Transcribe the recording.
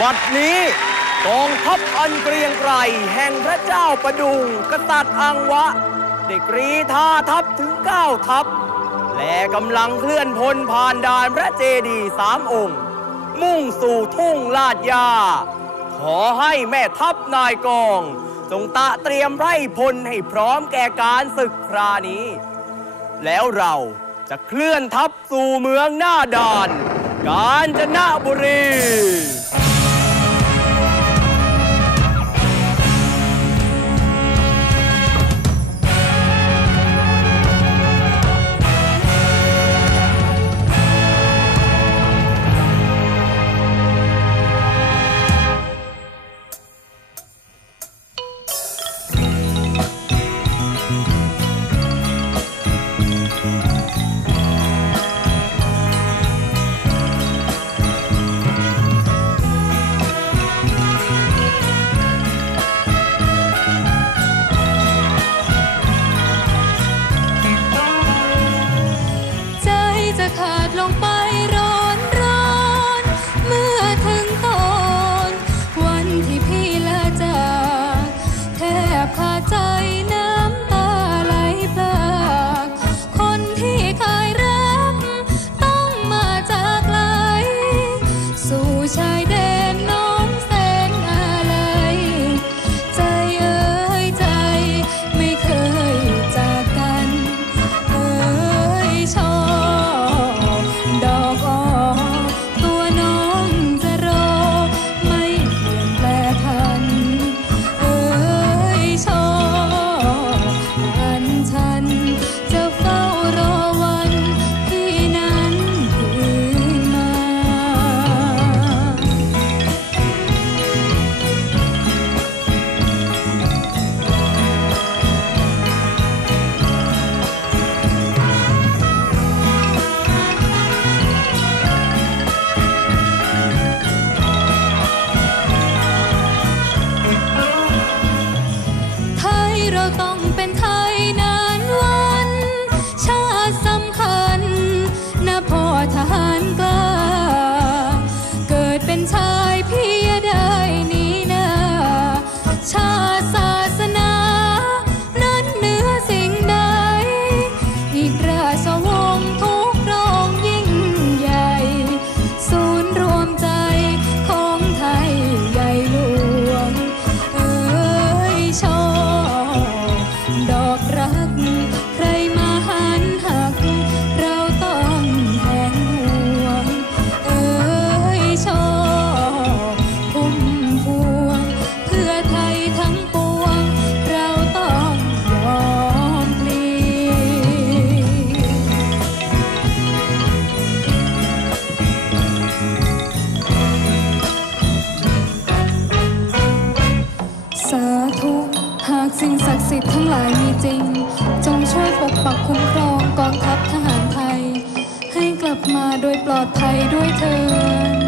บัดนี้กองทัพอันเกรียงไกรแห่งพระเจ้าประดุงกษัตริย์อังวะ ได้กรีธาทัพถึงเก้าทัพ และกำลังเคลื่อนพลผ่านด่านพระเจดีย์สามองค์ มุ่งสู่ทุ่งลาดยา ขอให้แม่ทัพนายกอง จงตะเตรียมไร่พลให้พร้อมแก่การศึกครานี้ แล้วเราจะเคลื่อนทัพสู่เมืองหน้าด่าน กาญจนบุรี เราต้องเป็น สิ่งศักดิ์สิทธิ์ทั้งหลายมีจริง จงช่วยปกปักคุ้มครองกองทัพทหารไทย ให้กลับมาโดยปลอดภัยด้วยเถิด